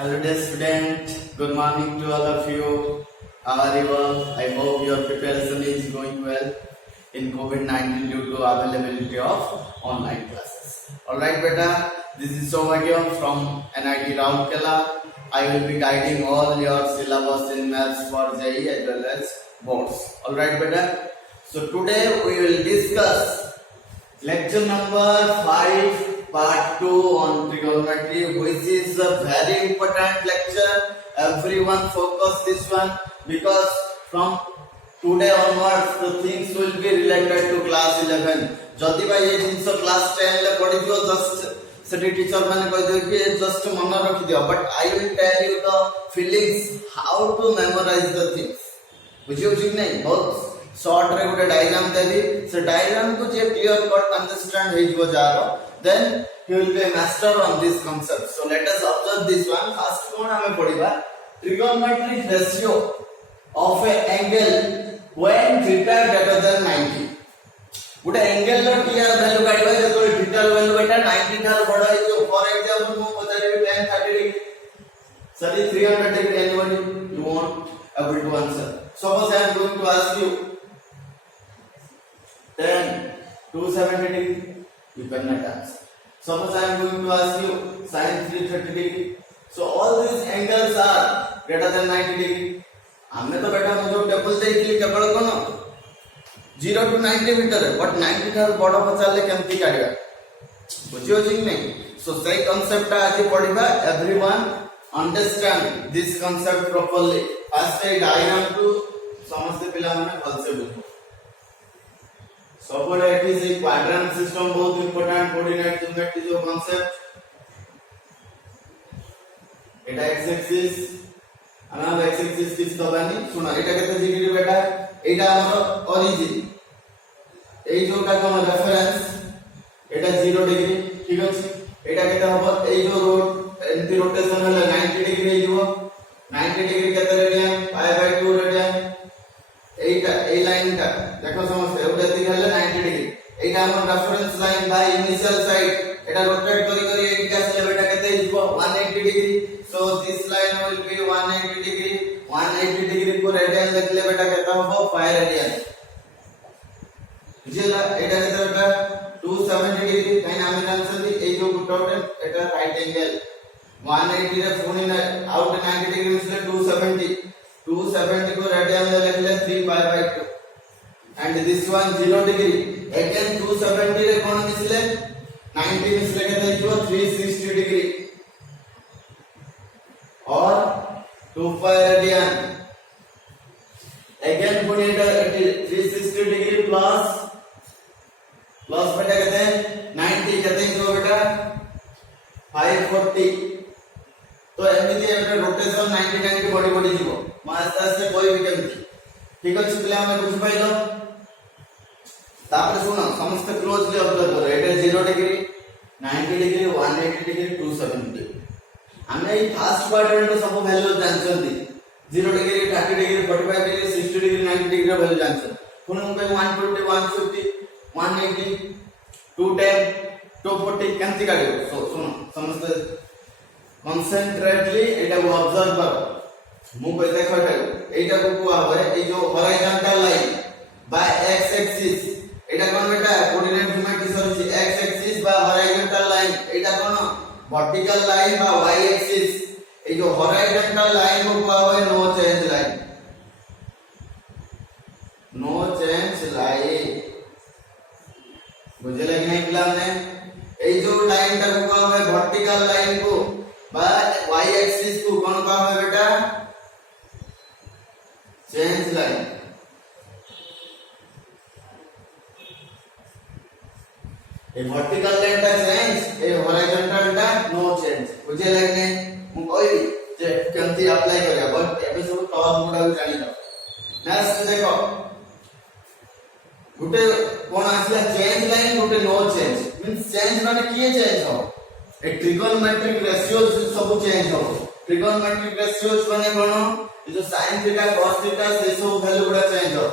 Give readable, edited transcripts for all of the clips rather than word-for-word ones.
Hello dear student, good morning to all of you. How are you all? I hope your preparation is going well in COVID-19 due to availability of online classes. Alright beta, this is Somagyam from NIT Rourkela. I will be guiding all your syllabus in maths for JEE as well as boards. Alright beta, so today we will discuss lecture number 5 part 2 on trigonometry, which is a very important lecture. Everyone focus this one because from today onwards the things will be related to class 11. जदि भाई ये जिनस class 10 ले पढ़ी दियो just सेठी teacher माने कह दियो कि जस्ट मन रखि दियो, but I will tell you the feelings how to memorise the things. बुझियो ठीक नहीं, बहुत शॉर्ट रे गोटे डायग्राम देबी, से डायग्राम को जे क्लियर कट अंडरस्टैंड हे जिवो जारो, then he will be a master on this concept. So let us observe this one. First कोन हमें पढ़िबा trigonometric ratio of a angle when theta greater than 90. गोटे angle रो TR value काढिबा जतो theta value बेटा 90 थार बडा है. जो for example मु पचारि 10 30 degree sorry 300 degree, anybody you want able to answer. Suppose I am going to ask you 10 270 degree, you cannot answer. Suppose I am going to ask you sin 330 degree. So all these angles are greater than 90 degree. हमने तो बेटा मुझे table देखली केवल कोन 0 to 90 metre है, but 90 Thar बड़ पचाले केमती काढिबा बुझियो ठीक नहीं. सो से कांसेप्ट आज पढिबा. Everyone understand this concept properly. First a diagram टू समस्त पिला माने भलसे बुझो. सबोले it is a quadrant system, बहुत इंपोर्टेंट कोऑर्डिनेट ज्योमेट्री जो कांसेप्ट. एटा एक्स एक्सिस अना एक्स एक्सिस किस दबानी सुना. एटा केते डिग्री बेटा, एटा हमर ओरिजिन, एई जोटा कोन रेफरेंस एटा 0 डिग्री ठीक अछि. एटा केते हबो एई जो रोड एंटी रोटेशन हले 90 डिग्री हेइबो. 90 डिग्री केते radian pi by 2 radian. Etah A line का देखो समझते एटा दिख हले 90 डिग्री. एटा हमर reference line by initial side. Etah rotate करी करी एटा आसले बेटा केते हेइबो 180 degree. So this line will be 180 degree. 180 degree को रेडियन लिखले बेटा केते हबो 5 रेडियन. बुझिला एटा केते बेटा 270 डिग्री. काई नाम जानछन ए जो गुटोटे एटा राइट एंगल 180 रे फोनी ना आउट 90 डिग्री मिसले 270 को रेडियन ले लिखले 3 pi by 2. And this one 0 degree again 270 रे कोन मिसले 90 मिसले केते जो 360 डिग्री और 2 पाई रेडियन. अगेन पुनी एटा 360 डिग्री प्लस बेटा कहते हैं 90 कहते हैं जो बेटा 540. तो एमिति एटा रोटेशन 90 90 बॉडी बॉडी जीवो मास्टर से कोई भी केमति ठीक अछि. पिला हम बुझ पाइलो. तापर सुनो समस्त क्लोजली ऑब्जर्व करो. एटा 0 डिग्री 90 डिग्री 180 डिग्री 270. हमने ई फास्ट क्वाड्रेंट सब वैल्यू जानछंती. 0 degree 30 degree 45 degree 60 degree 90 degree value जानछन. पुन हम 120 150 180 210 240 केमति काढियो. सो सुनो समस्त कॉन्सेंट्रेटली एटा को ऑब्जर्व करो. मु पे देखो एटा को को आवे ए जो horizontal line by x axis. एटा कोन बेटा कोऑर्डिनेट ज्योमेट्री सरी एक्स एक्सिस बा हॉरिजॉन्टल लाइन. एटा कोन वर्टिकल लाइन बा वाई एक्सिस. ए जो हॉरिजॉन्टल लाइन को आवे no change line. No change line बुझे लगे नहीं पिला ने. ए जो लाइन ता को आवे वर्टिकल लाइन को बा वाई एक्सिस को कोन को आवे बेटा चेंज लाइन. ए वर्टिकल लाइन ता चेंज, ए हॉरिजॉन्टल ता नो चेंज. बुझे लगे मु कोई जे केमती अप्लाई करया, बट एबे सब टॉप गुडा भी जानि लो. नेक्स्ट देखो गुटे कोन आसला चेंज लाइन गुटे नो चेंज. मींस चेंज माने किए चेंज हो ए ट्रिगोनोमेट्रिक रेशियोज सब चेंज हो. ट्रिगोनोमेट्रिक रेशियोज माने कोन ए जो sin थीटा cos थीटा से सब वैल्यू गुडा चेंज हो.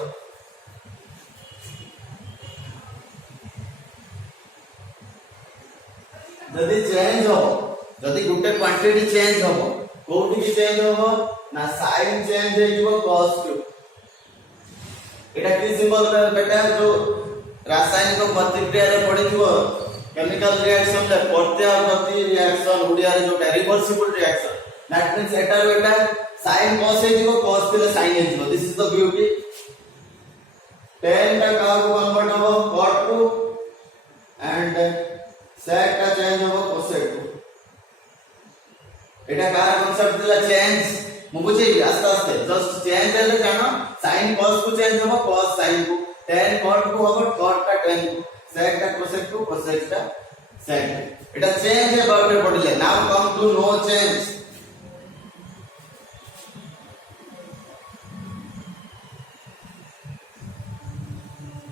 जदी चेंज हो जदी गुटे क्वांटिटी चेंज हो कोठी की चेंज हो ना sin चेंज हे जीवो cos क्यूब एटा की सिंबल बेटा जो रासायनिक प्रतिक्रिया रे पड़ी जीवो केमिकल रिएक्शन ले प्रत्यावर्ती रिएक्शन उडिया रे जो रिवर्सिबल रिएक्शन दैट मींस एटा बेटा sin cos हे जीवो cos के sin हे जीवो this is the beauty tan का को कन्वर्ट हो cot टू एंड sec का चेंज हो cosec to Etah car concept दिला चेंज मु बुझे आस्ते आस्ते जस्ट चेंज हेले जानो sin cos को चेंज हो cos sin को tan cot को हो cot का tan को sec का cosec को cosec का sec एटा चेंज है बाउंड्री पड़िले now come to no change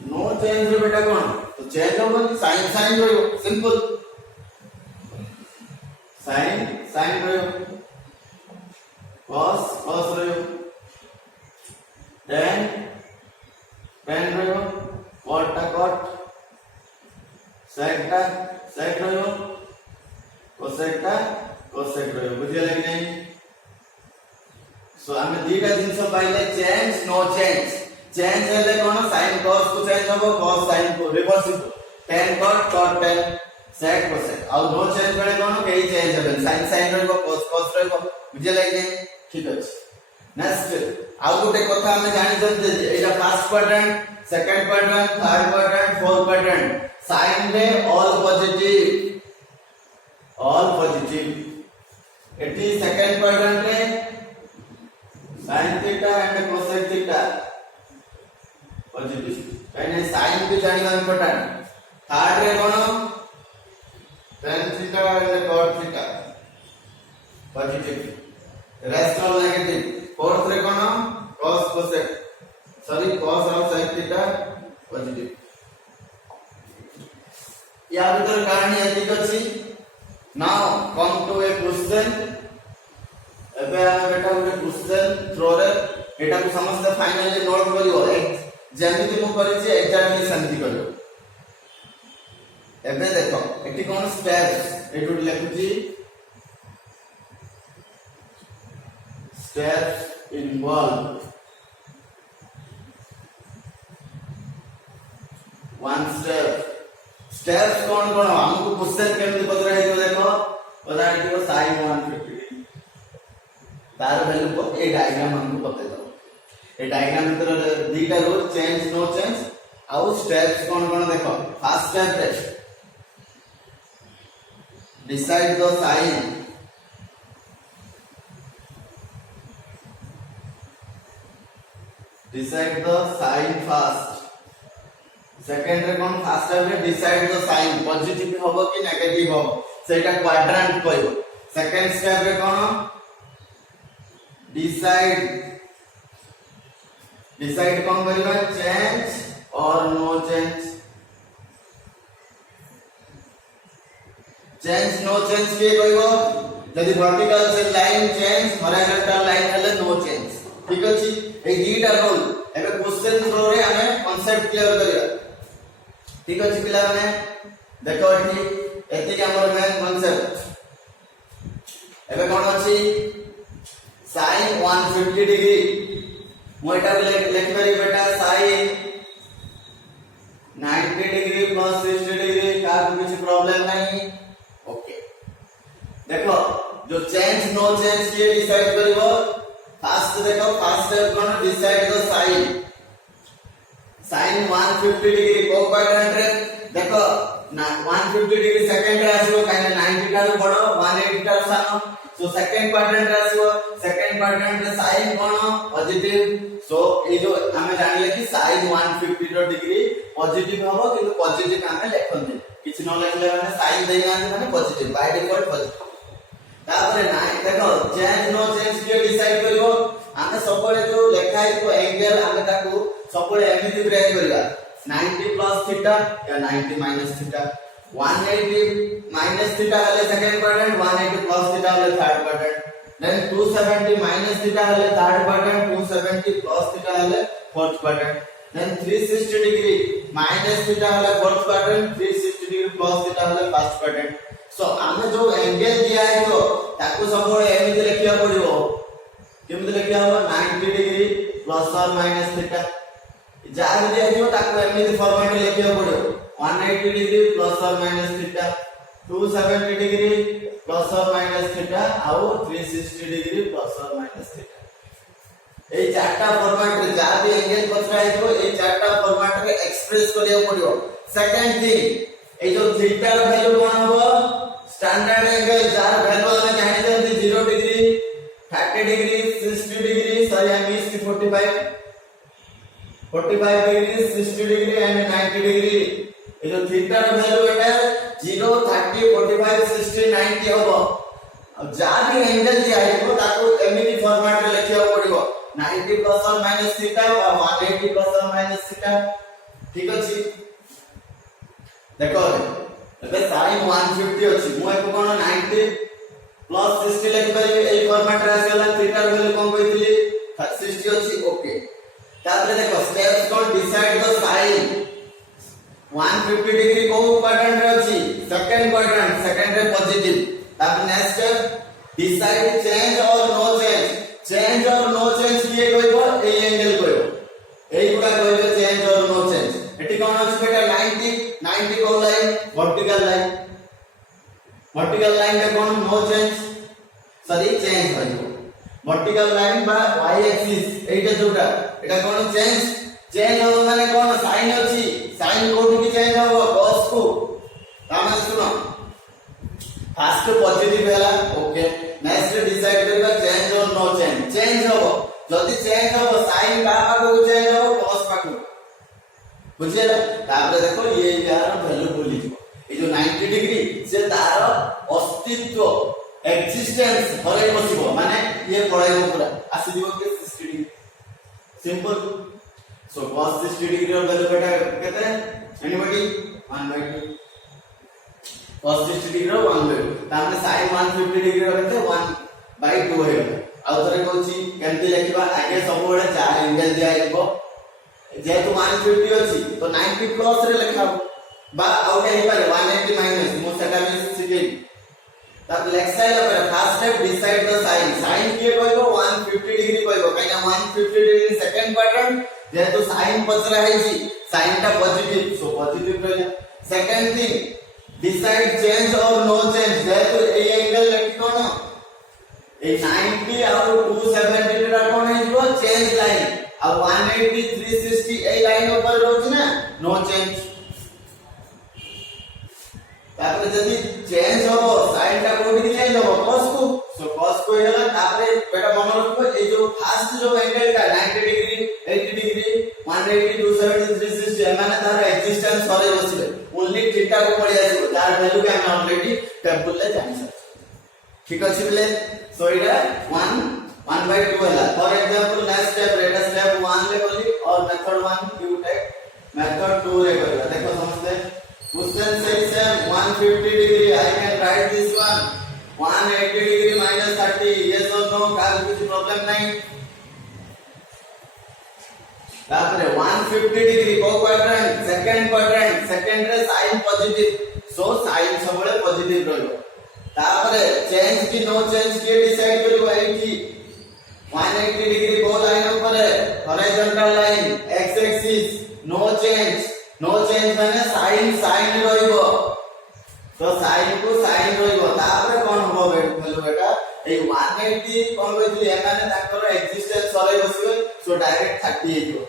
no change रे बेटा कोन तो चेंज हो sin sin रहियो सिंपल sin sin रहियो cos cos रहियो tan tan रहियो cot टा cot sec रहियो cosec रहियो बुझिया लागि नै सो हमें दीटा जिंस पाइले चेंज नो चेंज चेंज हेले कोन sin cos को चेंज हो cos sin को reversible tan cot cot tan sec cosec और नो चेंज बेले कोन केही चेंज हेबे sin sin रहिबो cos cos रहिबो बुझिया लागि नै ठीक अछि नेक्स्ट आउ गोटे कथा हमें जानि जंते एटा first quadrant second quadrant third quadrant fourth quadrant sign में ऑल पॉजिटिव एटी सेकंड क्वाड्रेंट में sin theta and cosec theta positive काहे साइन भी जानिबा इंपोर्टेंट थर्ड रे कोन tan theta and cot theta positive rest all negative fourth रे कोन cos cosec सॉरी cos और sec थीटा पॉजिटिव या भीतर कहानी अधिक अछि now come to a question एबे हम बेटा ଗୋଟେ क्वेश्चन थ्रो रे एटा को समस्त फाइनली नोट करियो जेमिति मु करिछि एग्जैक्टली सेमति करियो एबे देखो एटी कोन steps एटू लिखुछि steps involved one step steps कौन कौन हमको क्वेश्चन केमति पत्र है देखो पता है कि sin 150 तार वैल्यू को ए डायग्राम हमको बता दो ए डायग्राम भीतर theta rule change no change आउ स्टेप्स कौन कौन देखो फर्स्ट स्टेप रे decide the sign decide the sign first second रे कोन फर्स्ट स्टेप रे डिसाइड द साइन पॉजिटिव होबो कि नेगेटिव होबो सेटा क्वाड्रेंट कहबो सेकंड स्टेप रे कोन डिसाइड कोन करबा चेंज और नो चेंज नो चेंज के कहबो यदि वर्टिकल से लाइन चेंज हॉरिजॉन्टल लाइन हले नो चेंज ठीक अछि ए दीटा रोल एबे क्वेश्चन थ्रो रे हमें कांसेप्ट क्लियर करिया ठीक अछि पिला माने देखो एठी एति के हमर मेन कांसेप्ट एबे कोन अछि sin 150 डिग्री मोटा लिख करी बेटा sin 90 डिग्री प्लस 60 डिग्री का कुछ प्रॉब्लम नहीं ओके देखो जो चेंज नो चेंज ये डिसाइड करिवो फर्स्ट देखो फर्स्ट स्टेप कोन डिसाइड द sin 150 डिग्री को क्वाड्रेंट रे देखो ना 150 डिग्री सेकंड रे आसीबो काहे 90 टारो बडो 180 टारो सानो सो सेकंड क्वाड्रेंट रे आसीबो सेकंड क्वाड्रेंट रे sin कोन पॉजिटिव सो ए जो हमें जानिले कि sin 150 डिग्री पॉजिटिव हबो किंतु पॉजिटिव हमें लेखन दे किछ न लेखले माने sin देना माने पॉजिटिव बाय डिफॉल्ट पॉजिटिव तापरे ना देखो चेंज नो चेंज के डिसाइड करिवो आमे सबले जो लेखा है एंगल आमे ताको सबले एमिति ब्रेक करिवा 90 प्लस थीटा या 90 माइनस थीटा 180 माइनस थीटा हले सेकंड क्वाड्रेंट 180 प्लस थीटा हले third quadrant then 270 minus theta हले थर्ड क्वाड्रेंट 270 प्लस थीटा हले fourth quadrant then 360 degree minus theta हले fourth quadrant 360 degree plus theta हले first quadrant so आमे जो angle दिया है तो ताको सबले एमिति लिखियो पड़िबो केमते लिखिया हो 90 डिग्री प्लस और माइनस थीटा जा भी दिया दियो ताको एमिति फॉर्मेट में लिखिया पड़िबो 180 डिग्री प्लस और माइनस थीटा 270 डिग्री प्लस और माइनस थीटा आउ 360 डिग्री प्लस और माइनस थीटा ए चारटा फॉर्मेट रे जा भी एंगल पछरा हेतो ए चारटा फॉर्मेट रे एक्सप्रेस करिया पड़िबो सेकंड थिंग ए जो थीटा रो वैल्यू कोन हो स्टैंडर्ड एंगल जार वैल्यू हमें जानि जल्दी 0 degree 30 degree 60 degree sorry I miss 45 degree 60 degree and 90 degree ए जो थीटा रो वैल्यू एटा 0 30 45 60 90 होबो अब जा भी एंगल दिया है ताको एमिति फॉर्मेट रे लिखिया पड़िबो 90 प्लस और माइनस थीटा और 180 प्लस और माइनस थीटा ठीक अछि देखो ଏବେ sin 150 अछि मु एको कोन 90 प्लस 60 लिख परिबे एई फॉर्मेट रे आसेला थीटा रो वैल्यू कोन कहितली 60 अछि ओके तापर देखो steps cone decide the sin 150 degree को क्वाड्रेंट रे अछि सेकंड क्वाड्रेंट सेकंड रे पॉजिटिव तापर नेक्स्ट स्टेप डिसाइड चेंज और नो चेंज किए कहबो ए एंगल कहबो एई गुडा कहबो चेंज और नो चेंज एटी कोन अछि बेटा 90 को लाइन वर्टिकल लाइन में कोन नो चेंज सॉरी चेंज होइबो वर्टिकल लाइन बा y एक्सिस एटा जोटा एटा कोन चेंज हो माने कोन साइन अछि साइन कोठी की चेंज हो cos को तामे सुनो फर्स्ट पॉजिटिव हैला ओके नेक्स्ट डिसाइड करबा चेंज और नो चेंज हो जदी चेंज हो साइन बा को चेंज हो cos पाको बुझियला तापर देखो ये यार वैल्यू बोली ए जो 90 डिग्री से तार अस्तित्व एक्जिस्टेंस हरे बसिबो माने ये पळाइबो पूरा आसी दिबो के 60 degree simple so cos 60 degree रो वैल्यू बेटा केते एनीबॉडी 1/2 cos 60 डिग्री रो 1/2 तामे sin 150 डिग्री रो केते 1/2 होय आ थरे कहूची केमती लिखबा आगे सब बेले चार एंगल दिया आइबो जेतु 150 अछि तो 90 प्लस रे लिखाबो बा आउट हे पारे 180 माइनस मो सेटा में सिके तब लेफ्ट साइड पर first step decide the sine के कहबो 150 डिग्री कहबो काइना 150 डिग्री सेकंड क्वाड्रेंट जेतु साइन पचरा है छी साइन टा पॉजिटिव सो पॉजिटिव रहला सेकंड थिंग डिसाइड चेंज और नो चेंज जेतु ए एंगल लेट कोन ए 90 और 270 रा कोन है जो चेंज लाइन अब 180 360 ए लाइन ऊपर रोज ना नो चेंज तापर जदी चेंज हो साइन टा कोडी चेंज हो cos को हैला तापर बेटा मन रखो ए जो फर्स्ट जो एंगल का 90 डिग्री 80 डिग्री 180 270 360 माने तार एक्जिस्टेंस सरे बसिले ओनली थीटा को पड़ी आसी तार वैल्यू के हम ऑलरेडी टेबल ले जानि सक ठीक अछि बले सो इडा 1/2 हैला फॉर एग्जांपल नेक्स्ट स्टेप रेटा स्टेप 1 ले बोली और मेथड 1 यू टेक मेथड 2 रे करला देखो समझते question set 150 degree I can write this one 180 degree -30 yes और नो का कुछ प्रॉब्लम नहीं तापर 150 डिग्री को क्वाड्रेंट सेकंड रे साइन पॉजिटिव सो साइन सबले पॉजिटिव रहलो तापर चेंज की नो चेंज के डिसाइड करियो एठी 180 डिग्री को लाइन ऊपर horizontal line x axis no change माने साइन रहइबो तो साइन को साइन रहइबो तापर कोन होबो बेटा ए 180 कोन कहथि ए माने ताकर एक्जिस्टेंस सरे बसिबो सो डायरेक्ट 30 हेइबो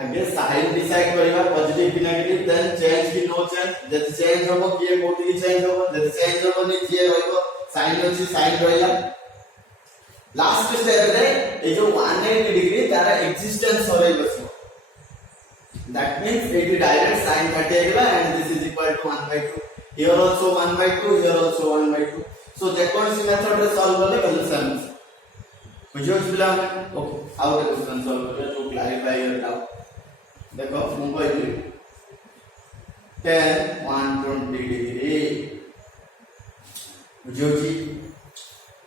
आगे साइन डिसाइड करिबा पॉजिटिव कि नेगेटिव देन चेंज की नो चेंज जद चेंज होबो किए कोठी चेंज होबो जद चेंज होबो नि किए रहइबो साइन अछि साइन रहइला लास्ट स्टेप रे ए जो 180 डिग्री तारा एक्जिस्टेंस सरे बसिबो that means it direct sin 30 आइबा and this is equal to 1/2 here also 1/2 here also 1/2 so जे कोन सी मेथड रे सॉल्व करले सॉल्यूशन बुझियो पिला okay how the question solve करे टू क्लैरिफाई योर डाउट देखो मु कहली 10 120 डिग्री बुझियो जी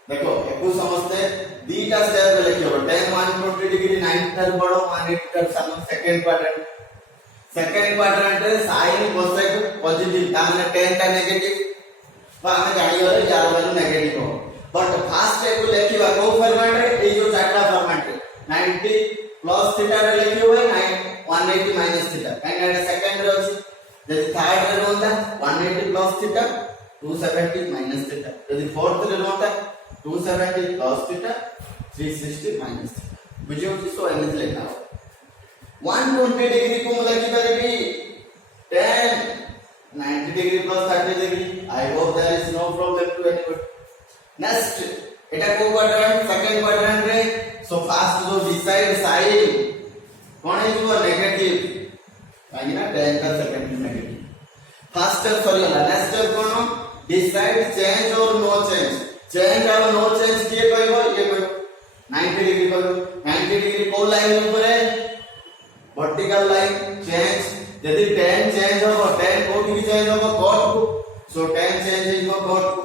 देखो एको समझते दीटा स्टेप रे लिखियो 10 120 डिग्री 90 तर बड़ो 180 तर सामने सेकंड क्वाड्रेंट रे sin cosec पॉजिटिव ता माने 10 ता नेगेटिव तो आमे जानि गले यार वैल्यू नेगेटिव हो बट फास्ट को लेखिबा को फॉर्मेट रे ए जो चारटा फॉर्मेट रे 90 प्लस थीटा रे लेखियो भाई 180 माइनस थीटा काहे एटा सेकंड रे अछि जदि थर्ड रे होता 180 प्लस थीटा 270 माइनस थीटा यदि फोर्थ रे होता 270 प्लस थीटा 360 माइनस थीटा बुझियो कि सो एमएस लेखा 120 डिग्री को मैं लिखि परबी 10 90 degree plus 30 degree. I hope there is no problem to anybody. Next, এটা को quadrant second quadrant रे so first जो decide sign कौन है जो negative काहे ना 10 का second negative. First step sorry वाला next step कौन decide change or no change. Change और no change किए कहबो ये कहबो 90 degree कहबो 90 degree को लाइन ऊपर है vertical line change यदि 10 चेंज हो 10 कोठी की चेंज हो कॉट को सो 10 चेंज हो कॉट को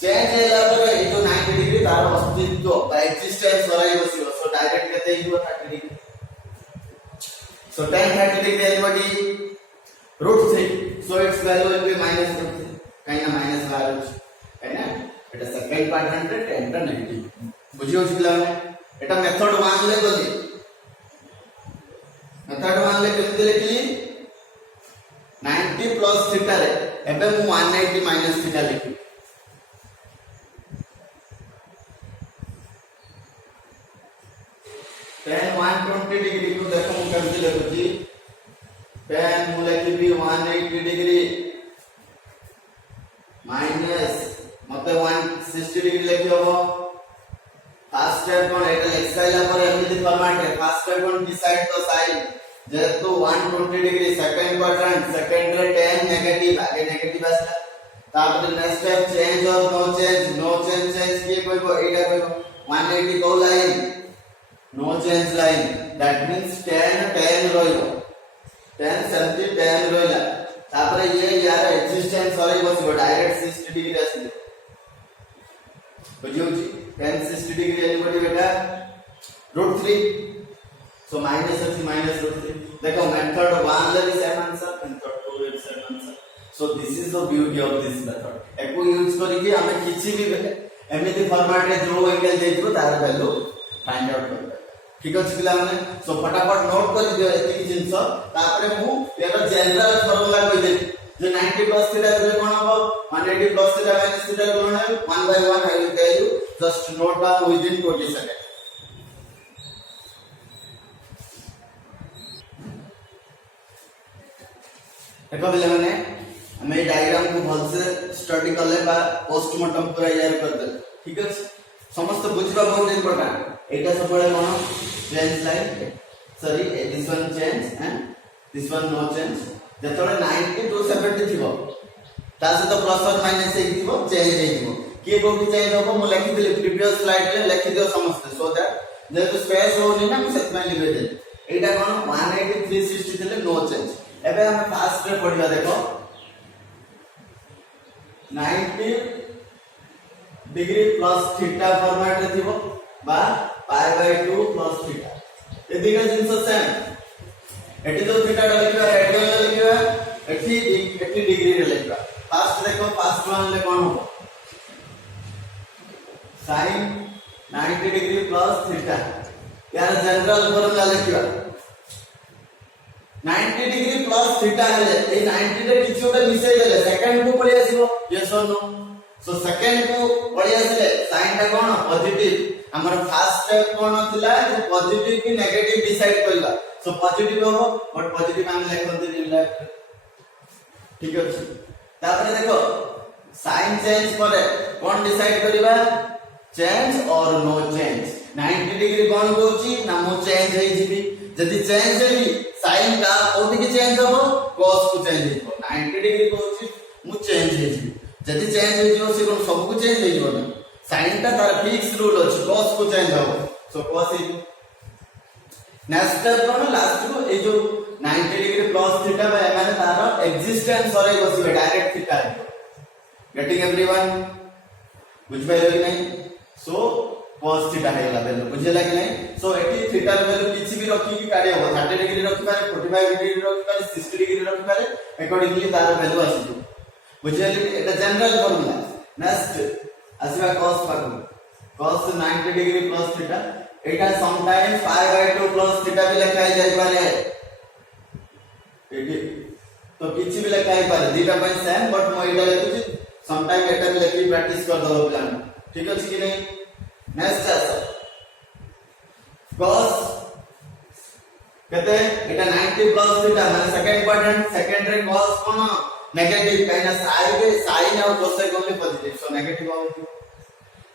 चेंज हैला पर ए जो 90 डिग्री तार अस्तित्व बा एक्जिस्टेंस होराई बसियो सो डायरेक्ट केते हिबो 30 डिग्री सो 10 30 डिग्री एलबडी √3 so it's value will be -√3 काइना माइनस वैल्यू काइना एटा सेकंड क्वाड्रेंट रे 10 टा नेगेटिव बुझियो छिला एटा मेथड 1 ले गली मेथड 1 ले केते लिखली 90 प्लस थीटा रे एबे मु 180 माइनस थीटा लिखि tan 120 डिग्री को देखो मु केमति लिखुची tan मु लिखिबी 180 डिग्री माइनस मते 160 डिग्री लिखि होबो फास्ट स्टेप कोन एटा लिख साइला पर एमिति फॉर्मेट है फास्ट स्टेप कोन डिसाइड तो साइन जेतु 120 डिग्री सेकंड क्वाड्रेंट सेकंड रे 10 नेगेटिव आगे नेगेटिव आसला तापर नेक्स्ट स्टेप चेंज और नो चेंज चेंज के कोइबो एटा कोइबो 180 को line no change line that means 10 रोइबो 10 70 10 रोइला तापर ये यार एक्जिस्टेंस होई बसिबो डायरेक्ट 60 डिग्री आसले बुझियो जी 10 60 डिग्री एलिबडी बेटा √3 so -√3 देखो मेथड 1 ले भी सेम आंसर मेथड 2 ले भी same answer so this is the beauty of this method echo use करिके हमें किछि भी एमिति फॉर्मेट रे जो एंगल देथिबो तार वैल्यू फाइंड आउट करबा ठीक अछि पिला माने सो फटाफट नोट कर दियो एति जिंस तापरे मु एरो जनरल फार्मूला कहि दे जे 90 प्लस थीटा रे कोन हो 180 प्लस थीटा माइनस थीटा कोन है 1 by 1 I will tell you just note down within 20 seconds देखो बिले माने हम ए डायग्राम को भल से स्टडी करले बा पोस्टमार्टम पूरा यार कर दे ठीक अछि समस्त बुझबा बहुत इंपोर्टेंट एटा सब बळे कोन change line sorry this one change and this one no change जतोले 90 टू 70 थिबो ता से तो प्लस और माइनस एक थिबो चेंज हेइबो के कोठी चेंज होबो मु लिखि दिले प्रीवियस स्लाइड ले लिखि दियो समस्त सो दैट जेतु स्पेस होनी ना मु सेट में लिखि दे एटा कोन 180 360 दिले नो चेंज एबे हम फास्ट रे पढिबा देखो 90 डिग्री प्लस थीटा फॉर्मेट रे थिबो बा π/2 प्लस थीटा ए दिना जिंस सेम एटी तो थीटा लिखबा रेडियन लिखबा एटी डिग्री रे लिखबा फास्ट देखो फास्ट वन ले कोन हो sin 90 डिग्री प्लस थीटा यार जनरल फार्मूला लिखबा 90 डिग्री प्लस थीटा हेले ए 90 रे किछु ओटा मिसै देले सेकंड को पळि आसीबो यस और नो सो सेकंड को पळि आसीले साइन ता कोन पॉजिटिव हमर फर्स्ट स्टेप कोन थिला जे पॉजिटिव की नेगेटिव डिसाइड करबा सो पॉजिटिव हो बट पॉजिटिव हम लेखन लेफ्ट ठीक अछि तापर देखो साइन चेंज करे कोन डिसाइड करबा चेंज और नो चेंज 90 डिग्री कोन कहूची ना मो चेंज हेइ जिबी जदी चेंज हेइ साइन का कोठी की चेंज हो cos को चेंज हो 90 डिग्री कहूची मु चेंज हेइ जिबी जदी चेंज हेइ जो से कोन सब को चेंज हेइ जो ना साइन ता तार फिक्स रूल अछि cos को चेंज हो सो cos हेइ नेक्स्ट स्टेप कोन लास्ट को ए जो 90 डिग्री प्लस थीटा बा माने तार एक्जिस्टेंस होरै बसिबे डायरेक्ट थीटा गेटिंग एवरीवन बुझ पाइलो कि नहीं सो cos थीटा हेला वैल्यू बुझला कि नहीं सो एटी थीटा वैल्यू किछि भी रखी कि काढे हो 30 डिग्री रखि पारे 45 डिग्री रखि पारे 60 डिग्री रखि पारे अकॉर्डिंगली तार वैल्यू आसी बुझियली एटा जनरल फार्मूला नेक्स्ट आसीबा cos पाखु cos 90 डिग्री प्लस थीटा एटा सम टाइम π/2 प्लस थीटा भी लिखा जाय पारे एटी तो किछि भी लिखा जाय पारे दीटा पॉइंट सेम बट मो एटा लिखुछि सम टाइम एटा भी लिखि प्रैक्टिस कर दो प्लान ठीक अछि कि नहीं नेक्स्ट आस cos कहते एटा 90 प्लस थीटा माने सेकंड क्वाड्रेंट सेकंड रे cos कोन नेगेटिव काइना साइन और cosec only positive so negative हो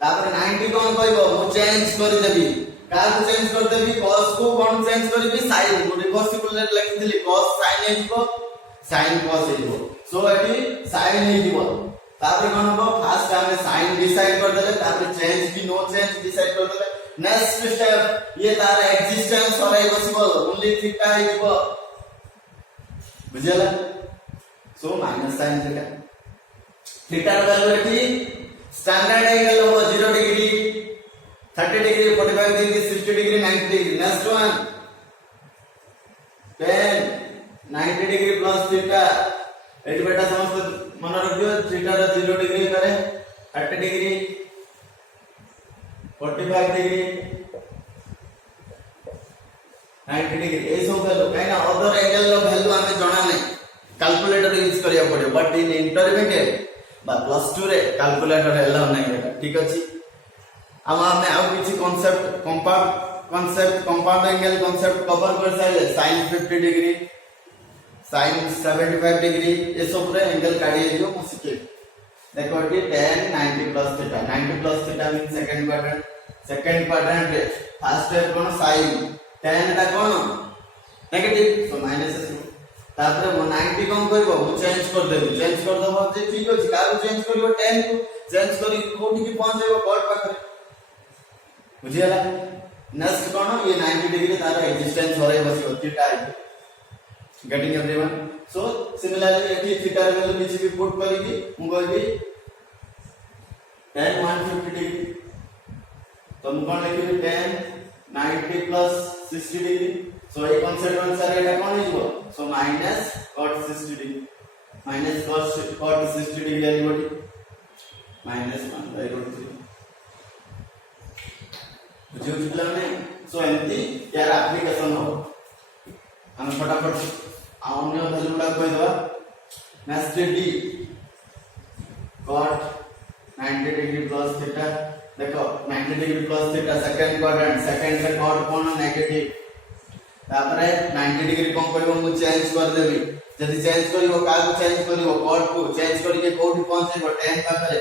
तापर 90 कोन कहबो मु चेंज कर देबी का को चेंज कर देबी cos को कोन चेंज करबी sin को रिवर्सिबल रे लिखितली cos sin हेजिबो sin cos हेजिबो सो एटी sin हेजिबो तापर कोन हो फास्ट हमें sin डिसाइड कर देले तापर चेंज भी नो चेंज डिसाइड कर देले नेक्स्ट स्टेप ये तार एक्जिस्टेंस और बसिबो ओनली थीटा हेजिबो बुझला so minus sin theta theta value eighty standard angle हो 0 degree 30 degree 45 degree 60 degree 90 degree next one 10 90 degree plus theta eighty बेटा समस्त मन रखियो थीटा रो 0 डिग्री करे 30 डिग्री 45 डिग्री 90 डिग्री ए सब वैल्यू काइना अदर एंगल रो value हमें जणा नै कैलकुलेटर यूज करिया पड़ियो बट इन इंटरमीडिएट बा प्लस 2 रे कैलकुलेटर एलाउ नै बेटा ठीक अछि अब हमें आउ किछि कंपाउंड एंगल कांसेप्ट कवर कर साइले sin 50 डिग्री sin 75 डिग्री ए सब रे एंगल काढी दियो मु सिखे देखो कि 10 90 plus theta mean second quadrant रे फर्स्ट स्टेप कोन sin 10 टा कोन नेगेटिव सो माइनस तापर मो 90 कोन करबो मु चेंज कर देबो जे ठीक अछि का चेंज करियो 10 को चेंज करी कोठी की पहुंचेबो कॉर्ड पाखरे बुझियला नेक्स्ट कोन ये 90 डिग्री तार एक्जिस्टेंस होरे बसियो theta getting everyone so similarly एटी थीटा वैल्यू किछि भी पुट करिकी मु कहबी 10 150 डिग्री तो मु कोन लिखबी 10 90 प्लस 60 डिग्री सो ए कांसेप्ट अनुसार एटा कोन हिजो so minus cot 60 degree minus cot 60 degree एलिबोटी माइनस 1/√3 बुझियो जितला ने सो एंती यार एप्लीकेशन हो हम फटाफट अन्य वैल्यू गुडा कहि दवा नेक्स्ट डी cot 90 डिग्री प्लस थीटा देखो 90 degree plus theta second quadrant second रे cot कोन नेगेटिव तापरे 90 डिग्री कोन करबो मु चेंज कर देबी जदी चेंज करिवो का को चेंज करिवो cot को चेंज करिके कोठी पहुंचेबो 10 पाखरे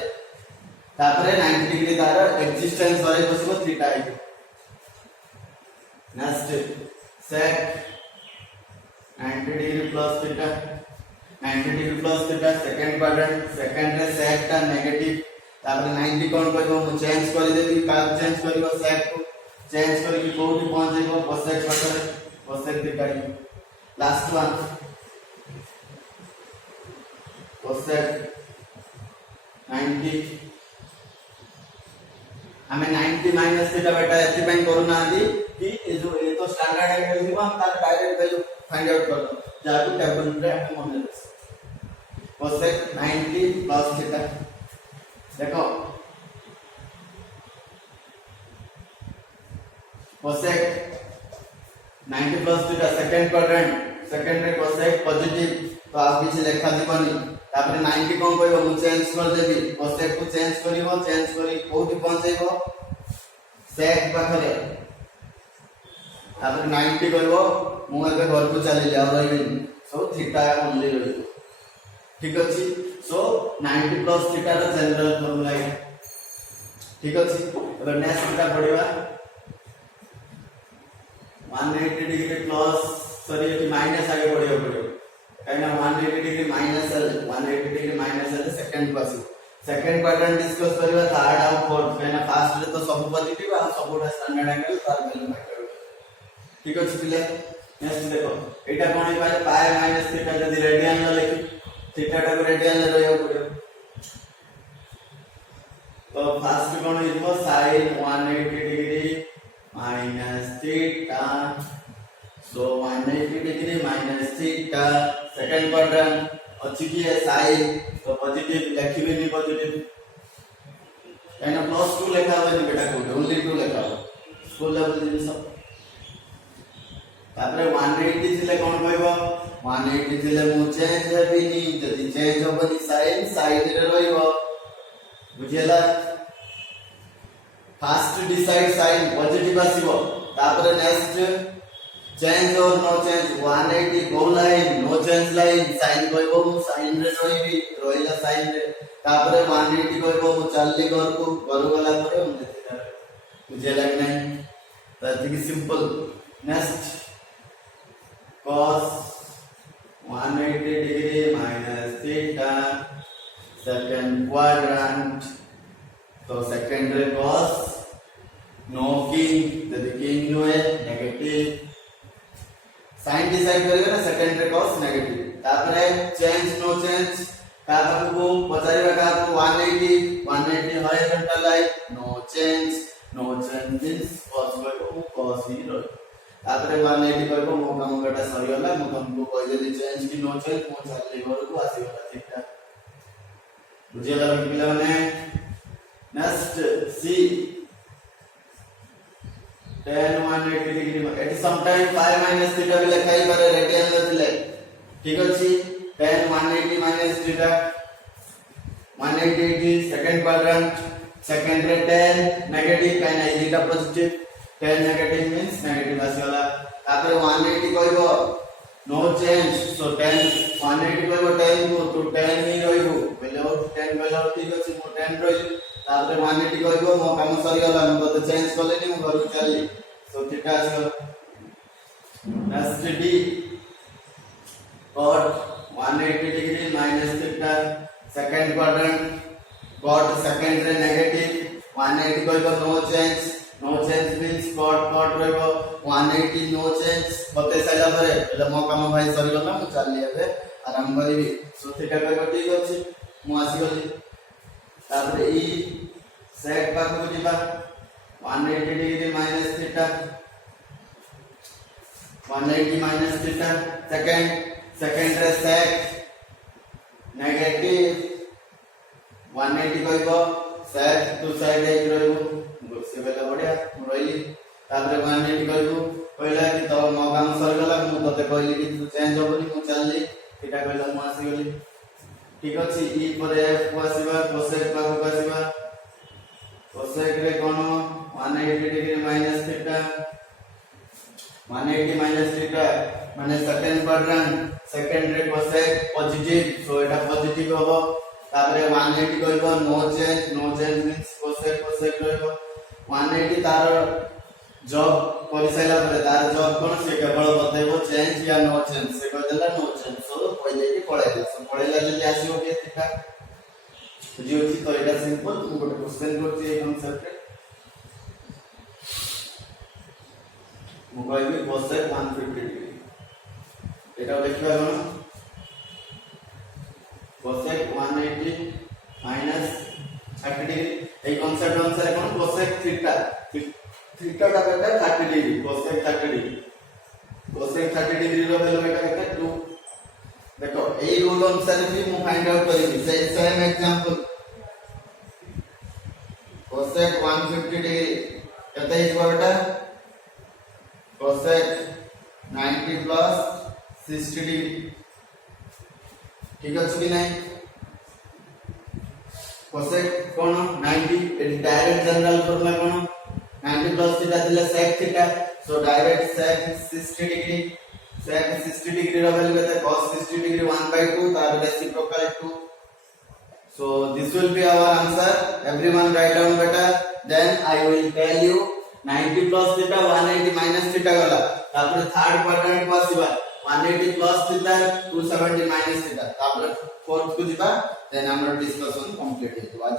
तापरे 90 डिग्री तार एक्जिस्टेंस होरे बसबो थीटा आइ next sec 90 degree plus theta second quadrant second रे sec ता नेगेटिव तापरे 90 कोन करबो मु चेंज कर देबी का चेंज करिवो sec को चेंज करके कोठी पहुंचेबो cosec पाखरे cosec theta last one cosec 90 हमें 90 माइनस थीटा बेटा एथि पई करूना आदि कि ए जो ए तो स्टैंडर्ड एंगल दिबो हम तार डायरेक्ट वैल्यू फाइंड आउट कर जाकू टेबल रे हम मन रख cosec 90 प्लस थीटा देखो cosec 90 plus theta second quadrant second रे cosec पॉजिटिव तो आप पीछे लिखा दिबनी तापर 90 कोन कहबो मु चेंज कर देबी cosec को चेंज करिवो चेंज करी कोठी पहुंचेबो sec पाखरे तापर 90 कहबो मु एबे घर को चली जाऊ रहिबी सो थीटा ओनली रही ठीक अछि सो 90 प्लस थीटा रो जनरल फार्मूला है ठीक अछि अब नेक्स्ट थीटा पढिबा 180 डिग्री प्लस सॉरी ये माइनस आगे पढियो काइना 180 डिग्री माइनस एल 180 डिग्री माइनस एल सेकंड क्वाड्रेंट डिस्कस करबा थर्ड और फोर्थ काइना फर्स्ट रे तो सब पॉजिटिव आ सबटा स्टैंडर्ड एंगल तार वैल्यू मैटर ठीक अछि पिले नेक्स्ट देखो एटा कोन है पाई माइनस थीटा जदी रेडियन ला लिखि थीटा टा को रेडियन ले रहयो पड़ियो तो फर्स्ट कोन हिजो sin 180 degree minus theta so 180 degree minus theta second quadrant अच्छी की है साइन तो पॉजिटिव लिखिबे नहीं पॉजिटिव एना +2 लिखा हुआ नहीं बेटा कोड ओनली 2 लिखा हुआ स्कूल लेवल जिन सब तापरे 180 थिले कोन कहबो 180 थिले मु चेंज हेबिनी जदी चेंज होबनी साइन साइड रे रहइबो बुझियला फास्ट डिसाइड साइन पॉजिटिव आसीबो तापरे नेक्स्ट चेंज और नो चेंज 180 गो line no change line sine कहबो मु साइन रे रहइबी रहिला साइन रे तापरे 180 कहबो मु चालली घर को घर गला परे हम देखिला बुझियला कि नहीं तो इतनी simple next cos 180 degree minus theta second quadrant तो second रे cos no king जदि king नो है नेगेटिव sin डिसाइड करेगा ना second रे cos नेगेटिव तापरे चेंज नो चेंज तापर को पचारिबा का 180 horizontal line no change means cos को cos ही रह तापरे 180 कहबो मो काम कटा सरी होला मो तुमको कहि देली चेंज की नो चेंज मो चालली घर को आसी होला ठीक है बुझियला कि पिला माने नेक्स्ट सी tan 180 डिग्री में at same time 5 minus theta भी लिखाई पारे रेडियन लेथिले ठीक अछि tan 180 minus theta 180 second quadrant second रे tan नेगेटिव काइना theta positive tan negative means negative आसीला तापर 180 कहबो नो चेंज सो tan 180 कहबो tan को तो tan ही रहइबो पहले और tan कहला ठीक अछि मो tan रहि तापर 180 कहबो मो काम सरी गला मो तो चेंज करले नि मो घर चली सो थीटा आसीला नेक्स्ट डी cot 180 degree minus theta second quadrant cot second रे नेगेटिव 180 कहबो नो चेंज मींस cot रहबो 180 नो चेंज बते साइला परे एला मो काम भाई सरी गला मु चालली एबे आराम करिवि सो थीटा कहबो ठीक अछि मु आसी गली तापर ई सेक पाखु दिबा 180 degree minus theta 180 minus theta second रे सेक नेगेटिव 180 कहबो सेक टू साइड एक रहबो से बेला बढ़िया रोइली तापर 180 कहबो कहला कि तो मो काम सर गला मु तते कहली कि तू चेंज होबनी मु चालली थीटा कहला मु आसी गली ठीक अछि ई पर f को आसीबा cosec पाखु को आसीबा cosec रे कोन 180 degree minus theta 180 minus theta माने सेकंड क्वाड्रेंट सेकंड रे cosec पॉजिटिव सो एटा पॉजिटिव होबो तापर 180 कहबो नो चेंज मींस cosec रहबो 180 तार जॉब परिसाइला परे तार जॉब कोन से केवल बतेबो चेंज या नो चेंज से कह देला नो चेंज सो पहिले कि पळाइला सो पळाइला जल्दी आसीओ के थीटा बुझियो छी तो एटा सिंपल तू गोटे क्वेश्चन करछि ए कांसेप्ट रे मोबाइल में cosec 150 डिग्री एटा देखबा कोन cosec 180 माइनस 30 डिग्री এই কনসেপ্ট অনুসারে কোন cosec থিটা টা বেটা 30 degree cosec 30 degree cosec 30 degree র ভ্যালু এটা কেতে 2 দেখো এই রুল অনুসারে भी মু ফাইন্ড আউট করিবি সেম एग्जांपल cosec 150 डिग्री কেতে হিসব বেটা cosec 90 प्लस 60 डिग्री ठीक আছে কি নাই cosec कोन 90 डायरेक्ट जनरल फॉर्मूला कोन 90 प्लस थीटा दिले sec theta so direct sec 60 degree रो वैल्यू केते cos 60 डिग्री 1/2 तार reciprocal 2 so this will be our answer everyone write down beta then I will tell you 90 plus theta 180 minus theta गला तापर third quadrant को आसीबा 180 plus theta 270 minus theta तापर fourth को जिबा then हमर discussion complete हेतु आज